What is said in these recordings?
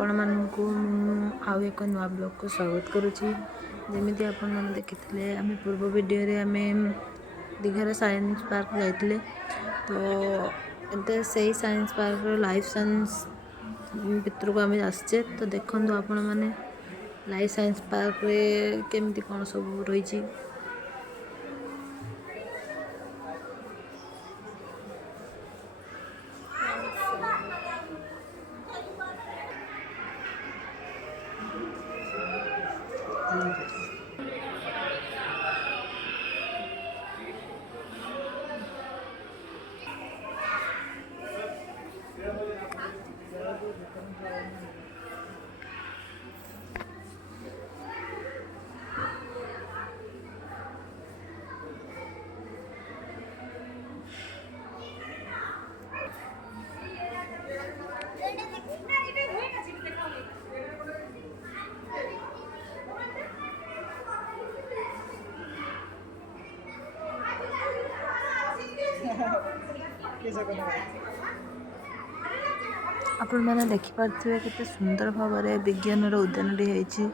ଆପଣମାନଙ୍କୁ ଆଉ ଏକ ନୂଆ ବ୍ଲଗ୍କୁ ସ୍ୱାଗତ କରୁଛି। ଯେମିତି ଆପଣମାନେ ଦେଖିଥିଲେ ଆମେ ପୂର୍ବ ଭିଡ଼ିଓରେ ଆମେ ଦୀଘାର ସାଇନ୍ସ ପାର୍କ ଯାଇଥିଲେ। ତ ଏବେ ସେଇ ସାଇନ୍ସ ପାର୍କର ଲାଇଫ୍ ସାଇନ୍ସ ଭିତରକୁ ଆମେ ଆସିଛେ। ତ ଦେଖନ୍ତୁ ଆପଣମାନେ ଲାଇଫ୍ ସାଇନ୍ସ ପାର୍କରେ କେମିତି କ'ଣ ସବୁ ରହିଛି। ଆପଣମାନେ ଦେଖିପାରୁଥିବେ କେତେ ସୁନ୍ଦର ଭାବରେ ବିଜ୍ଞାନର ଉଦ୍ୟାନଟି ହେଇଛି।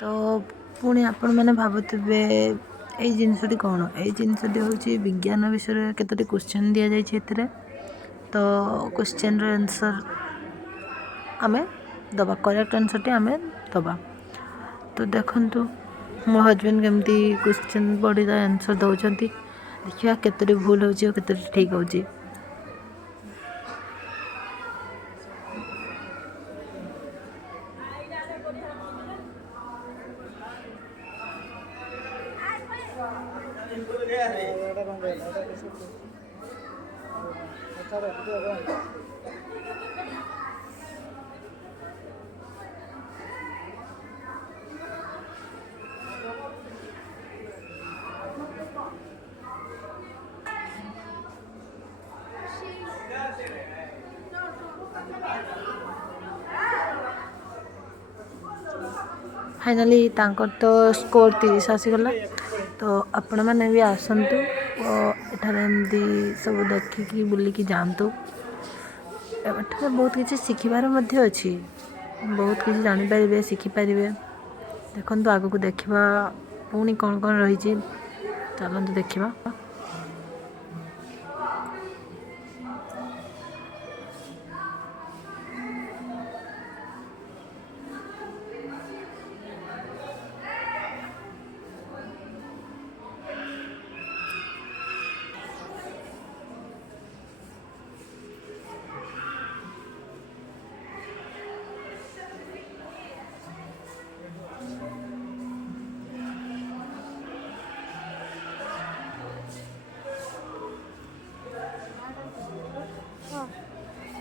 ତ ପୁଣି ଆପଣମାନେ ଭାବୁଥିବେ ଏଇ ଜିନିଷଟି କ'ଣ? ଏଇ ଜିନିଷଟି ହେଉଛି ବିଜ୍ଞାନ ବିଷୟରେ କେତୋଟି କ୍ୱେଶ୍ଚନ୍ ଦିଆଯାଇଛି ଏଥିରେ। ତ କ୍ୱେଶ୍ଚନ୍ର ଆନ୍ସର୍ ଆମେ ଦେବା, କରେକ୍ଟ ଆନ୍ସର୍ଟି ଆମେ ଦେବା। ତ ଦେଖନ୍ତୁ ମୋ ହଜବେଣ୍ଡ କେମିତି କ୍ୱେଶ୍ଚନ୍ ପଢ଼ି ତା ଆନ୍ସର୍ ଦେଉଛନ୍ତି। ଦେଖିବା କେତୋଟି ଭୁଲ ହେଉଛି ଆଉ କେତୋଟି ଠିକ୍ ହେଉଛି। ଫାଇନାଲି ତାଙ୍କର ତ ସ୍କୋର 30 ଆସିଗଲା। ତ ଆପଣମାନେ ବି ଆସନ୍ତୁ ଏଠାରେ ଏମିତି ସବୁ ଦେଖିକି ବୁଲିକି ଯାଆନ୍ତୁ। ଏଠାରେ ବହୁତ କିଛି ଶିଖିବାର ମଧ୍ୟ ଅଛି, ବହୁତ କିଛି ଜାଣିପାରିବେ, ଶିଖିପାରିବେ। ଦେଖନ୍ତୁ ଆଗକୁ ଦେଖିବା ପୁଣି କ'ଣ କ'ଣ ରହିଛି, ଚାଲନ୍ତୁ ଦେଖିବା।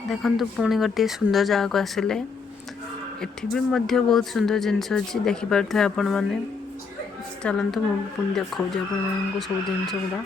ଦେଖନ୍ତୁ ପୁଣି ଗୋଟିଏ ସୁନ୍ଦର ଜାଗାକୁ ଆସିଲେ। ଏଠି ବି ମଧ୍ୟ ବହୁତ ସୁନ୍ଦର ଜିନିଷ ଅଛି, ଦେଖିପାରୁଥିବେ ଆପଣମାନେ। ଚାଲନ୍ତୁ ମୁଁ ପୁଣି ଦେଖାଉଛି ଆପଣମାନଙ୍କୁ ସବୁ ଜିନିଷ ଗୁଡ଼ା।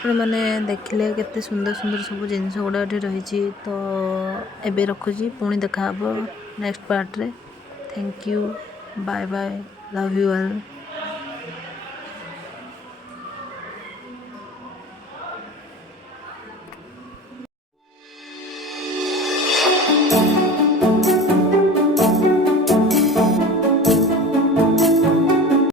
ଆପଣମାନେ ଦେଖିଲେ କେତେ ସୁନ୍ଦର ସୁନ୍ଦର ସବୁ ଜିନିଷ ଗୁଡ଼ା ଏଠି ରହିଛି। ତ ଏବେ ରଖୁଛି, ପୁଣି ଦେଖାହବ ନେକ୍ସଟ ପାର୍ଟରେ। Thank you, bye bye, love you all.